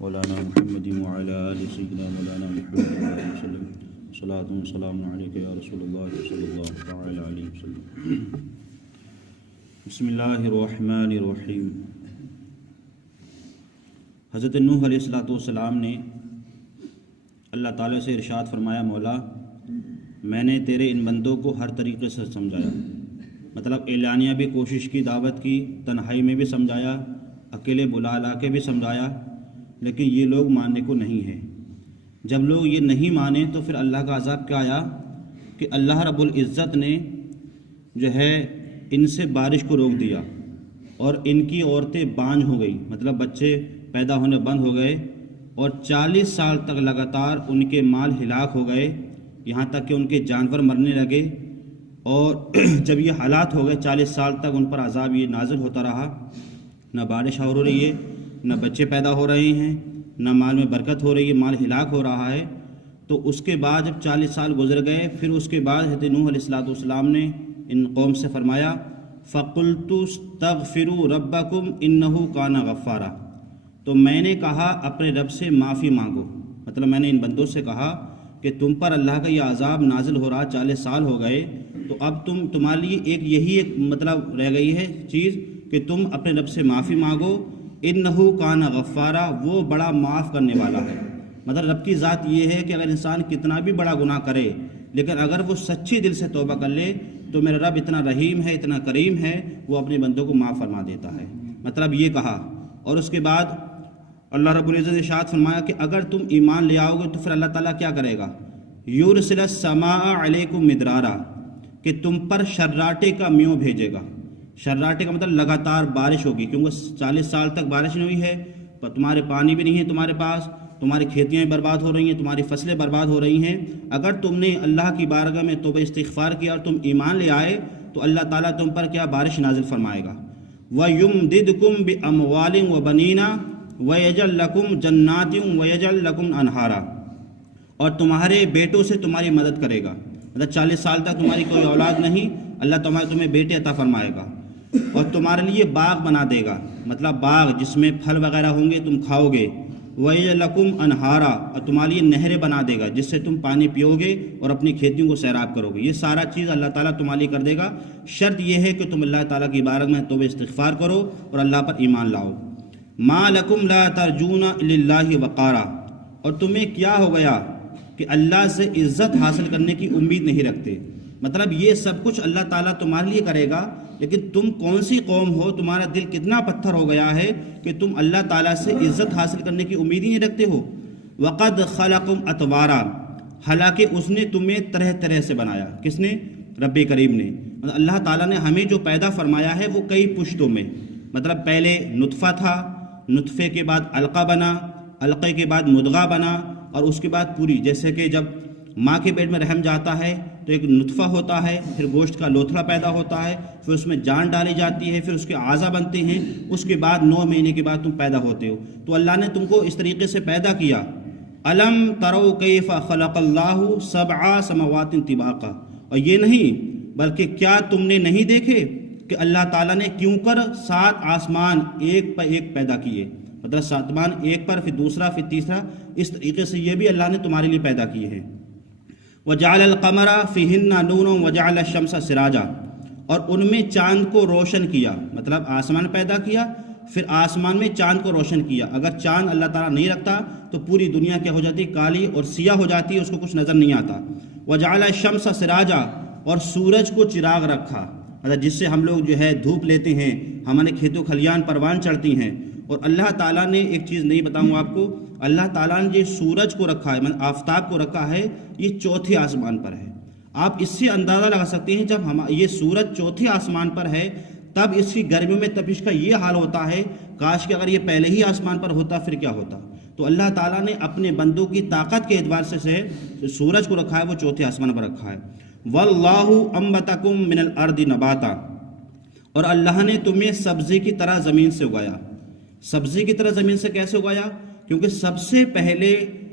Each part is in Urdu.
مولانا محمد وعلى آل سيدنا مولانا محمد وعلى وسلم صلاۃ و سلام علیک یا رسول اللہ صلی اللہ تعالی علیہ وسلم۔ بسم اللہ الرحمن الرحیم۔ حضرت نوح علیہ السلام نے اللہ تعالیٰ سے ارشاد فرمایا، مولا میں نے تیرے ان بندوں کو ہر طریقے سے سمجھایا، مطلب اعلانیہ بھی کوشش کی، دعوت کی، تنہائی میں بھی سمجھایا، اکیلے بلا لا کے بھی سمجھایا، لیکن یہ لوگ ماننے کو نہیں ہیں۔ جب لوگ یہ نہیں مانے تو پھر اللہ کا عذاب کیا آیا کہ اللہ رب العزت نے جو ہے ان سے بارش کو روک دیا اور ان کی عورتیں بانجھ ہو گئی، مطلب بچے پیدا ہونے بند ہو گئے، اور 40 سال تک لگاتار ان کے مال ہلاک ہو گئے، یہاں تک کہ ان کے جانور مرنے لگے۔ اور جب یہ حالات ہو گئے 40 سال تک ان پر عذاب یہ نازل ہوتا رہا، نہ بارش ہو رہی ہے، نہ بچے پیدا ہو رہے ہیں، نہ مال میں برکت ہو رہی ہے، مال ہلاک ہو رہا ہے۔ تو اس کے بعد جب 40 سال گزر گئے، پھر اس کے بعد حضرت نوح علیہ السلام نے ان قوم سے فرمایا، فَقُلْتُ اسْتَغْفِرُوا رَبَّكُمْ إِنَّهُ كَانَ غَفَّارًا، تو میں نے کہا اپنے رب سے معافی مانگو، مطلب میں نے ان بندوں سے کہا کہ تم پر اللہ کا یہ عذاب نازل ہو رہا، 40 سال ہو گئے، تو اب تمہارے لیے یہی ایک مطلب رہ گئی ہے چیز کہ تم اپنے رب سے معافی مانگو، انہو کان غفارا، وہ بڑا معاف کرنے والا ہے۔ مطلب رب کی ذات یہ ہے کہ اگر انسان کتنا بھی بڑا گناہ کرے، لیکن اگر وہ سچی دل سے توبہ کر لے تو میرا رب اتنا رحیم ہے، اتنا کریم ہے، وہ اپنے بندوں کو معاف فرما دیتا ہے۔ مطلب یہ کہا، اور اس کے بعد اللہ رب العزت نے ارشاد فرمایا کہ اگر تم ایمان لے آؤ گے تو پھر اللہ تعالیٰ کیا کرے گا، یرسل السماء علیکم مدرارا، کہ تم پر شراٹے کا میوں بھیجے گا۔ شراٹے کا مطلب لگاتار بارش ہوگی، کیونکہ 40 سال تک بارش نہیں ہوئی ہے، پر تمہارے پانی بھی نہیں ہے تمہارے پاس، تمہاری کھیتیاں بھی برباد ہو رہی ہیں، تمہاری فصلیں برباد ہو رہی ہیں۔ اگر تم نے اللہ کی بارگاہ میں توبہ استغفار کیا اور تم ایمان لے آئے تو اللہ تعالیٰ تم پر کیا بارش نازل فرمائے گا۔ وَيُمْدِدْكُمْ بِأَمْوَالٍ وَبَنِينَ وَيَجْعَلْ لَكُمْ جَنَّاتٍ وَيَجْعَلْ لَكُمْ أَنْهَارًا، اور تمہارے بیٹوں سے تمہاری مدد کرے گا۔ مطلب 40 سال تک تمہاری کوئی اولاد نہیں، اللہ تمہیں بیٹے عطا فرمائے گا، اور تمہارے لیے باغ بنا دے گا، مطلب باغ جس میں پھل وغیرہ ہوں گے تم کھاؤ گے۔ وَيَجْعَلْ لَكُمْ أَنْهَارًا، اور تمہارے لیے نہریں بنا دے گا جس سے تم پانی پیو گے اور اپنی کھیتیوں کو سیراب کرو گے۔ یہ سارا چیز اللہ تعالیٰ تمہارے لیے کر دے گا، شرط یہ ہے کہ تم اللہ تعالیٰ کی بارگاہ میں توبہ استغفار کرو اور اللہ پر ایمان لاؤ۔ مَا لَكُمْ لَا تَرْجُونَ لِلَّهِ وَقَارًا، اور تمہیں کیا ہو گیا کہ اللہ سے عزت حاصل کرنے کی امید نہیں رکھتے۔ مطلب یہ سب کچھ اللہ تعالیٰ تمہارے لیے کرے گا، لیکن تم کون سی قوم ہو، تمہارا دل کتنا پتھر ہو گیا ہے کہ تم اللہ تعالیٰ سے عزت حاصل کرنے کی امید ہی نہیں رکھتے ہو۔ وَقَدْ خَلَقَكُمْ أَطْوَارًا، حالانکہ اس نے تمہیں طرح طرح سے بنایا۔ کس نے؟ رب کریم نے۔ اللہ تعالیٰ نے ہمیں جو پیدا فرمایا ہے وہ کئی پشتوں میں، مطلب پہلے نطفہ تھا، نطفے کے بعد علقہ بنا، علقے کے بعد مدغہ بنا، اور اس کے بعد پوری، جیسے کہ جب ماں کے پیٹ میں رحم جاتا ہے تو ایک نطفہ ہوتا ہے، پھر گوشت کا لوتھڑا پیدا ہوتا ہے، پھر اس میں جان ڈالی جاتی ہے، پھر اس کے اعضا بنتے ہیں، اس کے بعد 9 مہینے کے بعد تم پیدا ہوتے ہو۔ تو اللہ نے تم کو اس طریقے سے پیدا کیا۔ الم تروا کیف خلق اللہ 7 سماوات طباقا، اور یہ نہیں بلکہ کیا تم نے نہیں دیکھے کہ اللہ تعالیٰ نے کیوں کر 7 آسمان ایک پر ایک پیدا کیے، مطلب 7 ایک پر، پھر دوسرا، پھر تیسرا، اس طریقے سے یہ بھی اللہ نے تمہارے لیے پیدا کیے ہیں۔ وَجَعَلَ الْقَمَرَ فِيهِنَّ نُورًا وَجَعَلَ الشَّمْسَ سِرَاجًا، اور ان میں چاند کو روشن کیا، مطلب آسمان پیدا کیا، پھر آسمان میں چاند کو روشن کیا۔ اگر چاند اللہ تعالیٰ نہیں رکھتا تو پوری دنیا کیا ہو جاتی، کالی اور سیاہ ہو جاتی ہے، اس کو کچھ نظر نہیں آتا۔ وَجَعَلَ الشَّمْسَ سِرَاجًا، اور سورج کو چراغ رکھا، مطلب جس سے ہم لوگ جو ہے دھوپ لیتے ہیں، ہمارے کھیتوں کھلیان پروان چڑھتی ہیں۔ اور اللہ تعالیٰ نے ایک چیز نہیں بتاؤں آپ کو، اللہ تعالیٰ نے جو سورج کو رکھا ہے، مطلب آفتاب کو رکھا ہے، یہ 4تھے آسمان پر ہے۔ آپ اس سے اندازہ لگا سکتے ہیں جب یہ سورج 4تھے آسمان پر ہے تب اس کی گرمیوں میں تپش کا یہ حال ہوتا ہے، کاش کہ اگر یہ پہلے ہی آسمان پر ہوتا پھر کیا ہوتا۔ تو اللہ تعالیٰ نے اپنے بندوں کی طاقت کے اعتبار سے سورج کو رکھا ہے، وہ 4تھے آسمان پر رکھا ہے۔ وَاللَّهُ أَنبَتَكُم مِّنَ الْأَرْضِ نَبَاتًا، اور اللہ نے تمہیں سبزی کی طرح زمین سے اگایا۔ سبزی کی طرح زمین سے کیسے اگایا؟ کیونکہ سب سے پہلے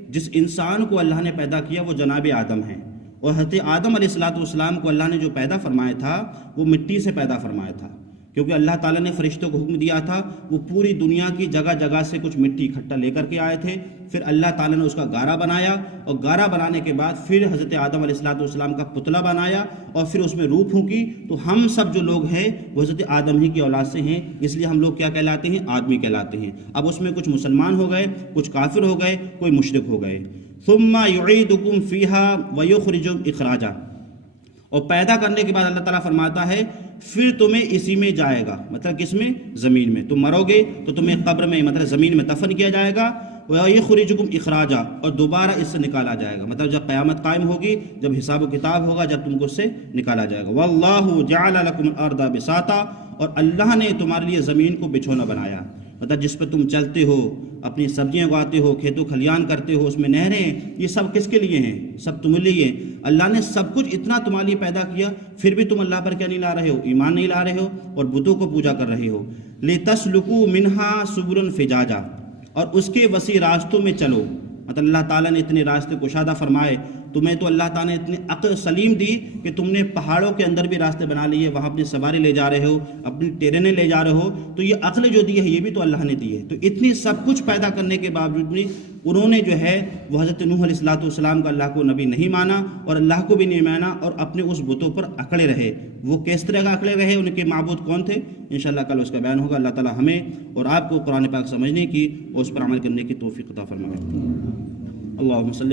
جس انسان کو اللہ نے پیدا کیا وہ جناب آدم ہیں، اور حضرت آدم علیہ السلام کو اللہ نے جو پیدا فرمایا تھا وہ مٹی سے پیدا فرمایا تھا۔ کیونکہ اللہ تعالیٰ نے فرشتوں کو حکم دیا تھا، وہ پوری دنیا کی جگہ جگہ سے کچھ مٹی اکٹھا لے کر کے آئے تھے، پھر اللہ تعالیٰ نے اس کا گارا بنایا، اور گارا بنانے کے بعد پھر حضرت آدم علیہ السلام کا پتلا بنایا اور پھر اس میں روح پھونکی، تو ہم سب جو لوگ ہیں وہ حضرت آدم ہی کی اولاد سے ہیں، اس لیے ہم لوگ کیا کہلاتے ہیں؟ آدمی کہلاتے ہیں۔ اب اس میں کچھ مسلمان ہو گئے، کچھ کافر ہو گئے، کوئی مشرک ہو گئے۔ ثم یعیدکم فیہا ویخرجکم اخراجا، اور پیدا کرنے کے بعد اللہ تعالیٰ فرماتا ہے پھر تمہیں اسی میں جائے گا، مطلب کس میں؟ زمین میں۔ تم مرو گے تو تمہیں قبر میں مطلب زمین میں دفن کیا جائے گا، وَيَخْرِجُكُمْ اخراجا، اور دوبارہ اس سے نکالا جائے گا، مطلب جب قیامت قائم ہوگی، جب حساب و کتاب ہوگا، جب تم کو اس سے نکالا جائے گا۔ وَاللَّهُ جَعَلَ لَكُمُ الْأَرْضَ بِسَاطًا، اور اللہ نے تمہارے لیے زمین کو بچھونا بنایا، مطلب جس پہ تم چلتے ہو، اپنی سبزیاں اگاتے ہو، کھیتوں کھلیان کرتے ہو، اس میں نہریں ہیں، یہ سب کس کے لیے ہیں؟ سب تمہارے لیے ہیں۔ اللہ نے سب کچھ اتنا تمہارے لیے پیدا کیا، پھر بھی تم اللہ پر کیا نہیں لا رہے ہو؟ ایمان نہیں لا رہے ہو اور بتوں کو پوجا کر رہے ہو۔ لِتَسْلُكُوا مِنْهَا سُبُلًا فِجَاجًا، اور اس کے وسیع راستوں میں چلو، مطلب اللہ تعالیٰ نے اتنے راستے کشادہ فرمائے، تمہیں تو اللہ تعالیٰ نے اتنی عقل سلیم دی کہ تم نے پہاڑوں کے اندر بھی راستے بنا لیے، وہاں اپنی سواری لے جا رہے ہو، اپنی ٹرینیں لے جا رہے ہو، تو یہ عقل جو دی ہے یہ بھی تو اللہ نے دی ہے۔ تو اتنی سب کچھ پیدا کرنے کے باوجود بھی انہوں نے جو ہے وہ حضرت نوح علیہ السلام کا اللہ کو نبی نہیں مانا اور اللہ کو بھی نہیں مانا، اور اپنے اس بتوں پر اکڑے رہے۔ وہ کس طرح کا اکڑے رہے؟ ان کے معبود کون تھے؟ انشاءاللہ کل اس کا بیان ہوگا۔ اللہ تعالیٰ ہمیں اور آپ کو قرآن پاک سمجھنے کی اور اس پر عمل کرنے کی توفیق عطا فرمائے۔ اللہم صلی